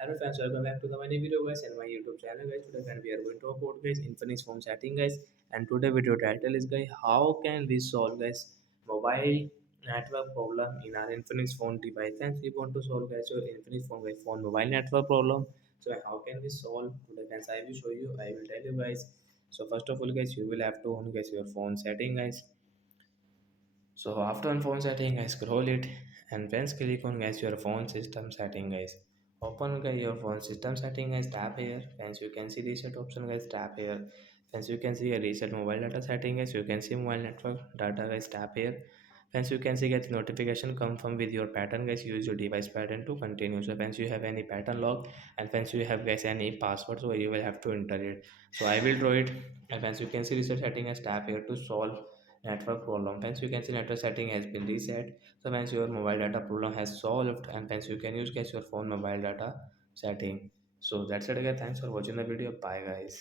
Hello friends, welcome back to the many video guys and my YouTube channel guys. Today friend, we are going to talk about guys infinix phone setting guys, and today video title is guys how can we solve guys mobile network problem in our infinix phone device. And we want to solve guys your infinix phone mobile network problem. So how can we solve today guys? I will show you. I will tell you guys. So first of all guys, you will have to on guys your phone setting guys. So after on phone setting, I scroll it and once click on guys your phone system setting guys. Open guys your phone system setting guys, tap here. Once you can see reset option guys, tap here. Once you can see a reset mobile data setting guys, you can see mobile network data guys, tap here. Once you can see get notification confirm with your pattern guys, use your device pattern to continue. So once you have any pattern log and once you have guys any password, so you will have to enter it. So I will draw it, and once you can see reset setting guys, tap here to solve network problem. Once you can see network setting has been reset, so once your mobile data problem has solved, and once you can use guys your phone mobile data setting. So that's it guys, thanks for watching the video, bye guys.